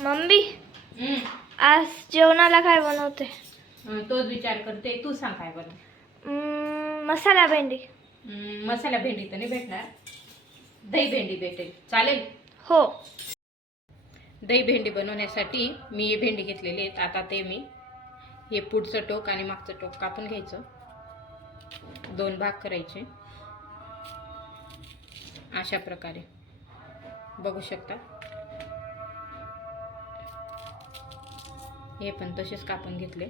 Mummy हम्म. आज जेवणाला काय बनवते? तोच विचार करते. तू सांग काय बनव. मसाला भेंडी. मसाला भेंडी तर नाही भेटणार, दही भेंडी भेटेल. चालेल? हो. दही भेंडी बनवण्यासाठी मी हे भेंडी घेतलेली आहेत. आता ते मी हे पुढचं टोक आणि मागचं टोक कापून घ्यायचं, 2 भाग करायचे अशा प्रकारे. बघू शकता, हे पण तसेच कापून घेतले.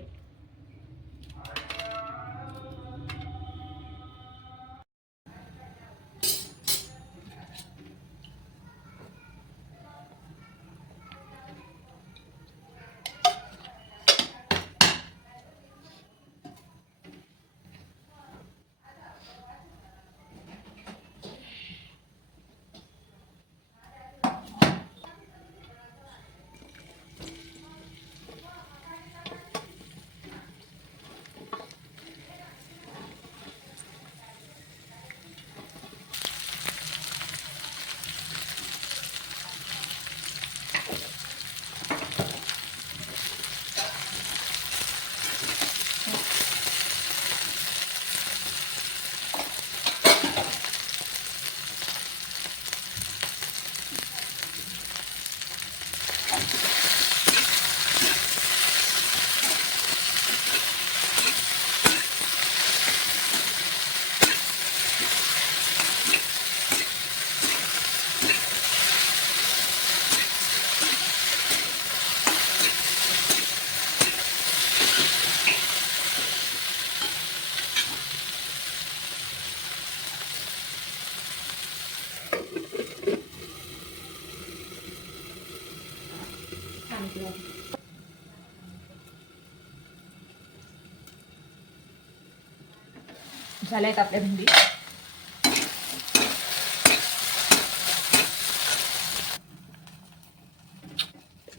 झाल्यात आपल्या भेंडी.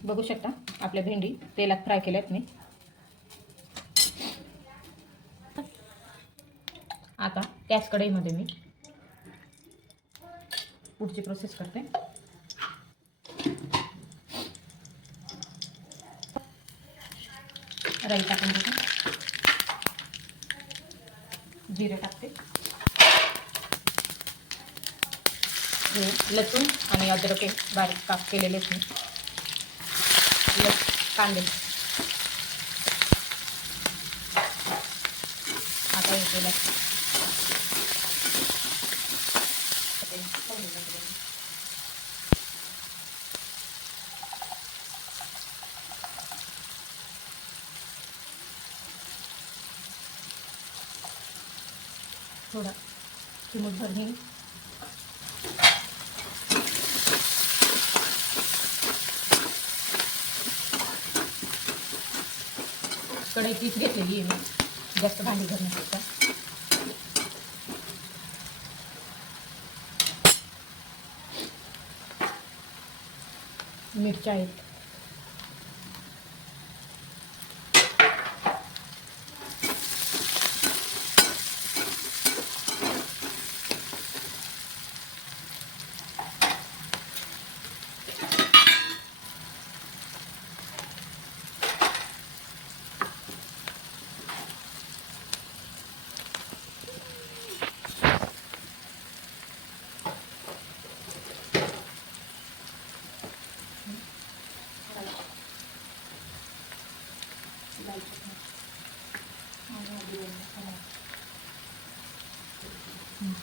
बघू शकता आपल्या भेंडी तेलात फ्राय केल्यात मी. आता त्याच कढईमध्ये मी पुढची प्रोसेस करते. राई टाकून देते, जिरे टाकते, लसूण आणि अद्रक बारीक काप केलेले मी, कांदे. आता हे केलं थोडा चिमूटभर हिंग, कढई तीच घेतलेली आहे मी जास्त भांडी भरण्यापेक्षा. मिरच्या आहेत,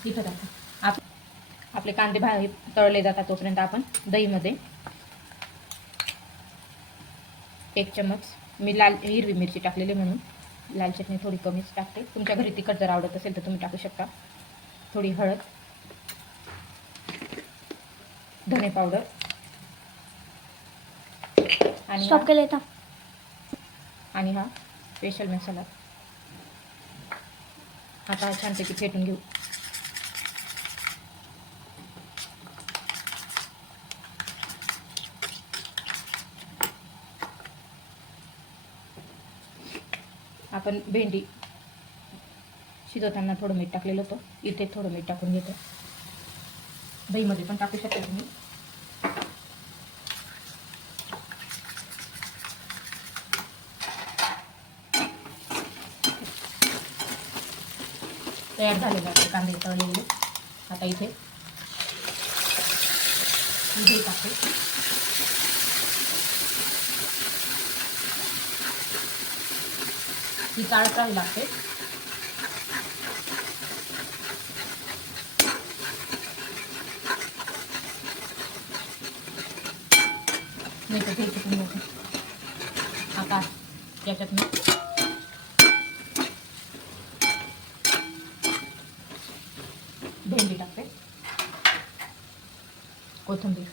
तिथं टाका. आपले कांदे तळले जातात तोपर्यंत आपण दहीमध्ये 1 चम्मच मी हिरवी मिरची टाकलेली म्हणून लाल चटणी थोडी कमीच टाकते. तुमच्या घरी तिखट जर आवडत असेल तर तुम्ही टाकू शकता. थोडी हळद, धने पावडर आणि हा स्पेशल मसाला. आता छानपैकी फेटून घेऊ. आपण भेंडी शिजवताना थोडं मीठ टाकलेलं होतं, इथे थोडं मीठ टाकून घेतो. दहीमध्ये पण टाकू शकता तुम्ही. तयार झालेले आपले कांदे तळलेले. आता इथे दही टाकते. ही चाळत राहावी लागते. नाही तर ते चिकून जाते. आता याच्यात मी भेंडी टाकते, कोथिंबीर,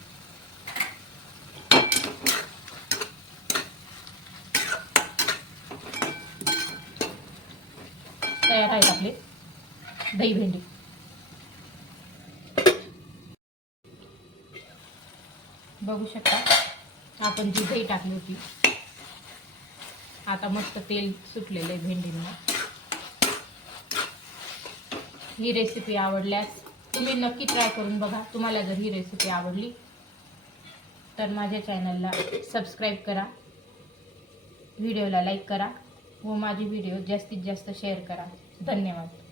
तयार आहेत आपले दही भेंडी. बघू शकता आपण जी दही टाकली होती. आता मस्त तेल सुटलेलं आहे भेंडींना. ही रेसिपी आवडल्यास तुम्ही नक्की ट्राय करून बघा. तुम्हाला जर ही रेसिपी आवडली तर माझ्या चॅनलला सबस्क्राईब करा, व्हिडिओला लाईक करा व माझी व्हिडिओ जास्तीत जास्त शेअर करा. धन्यवाद.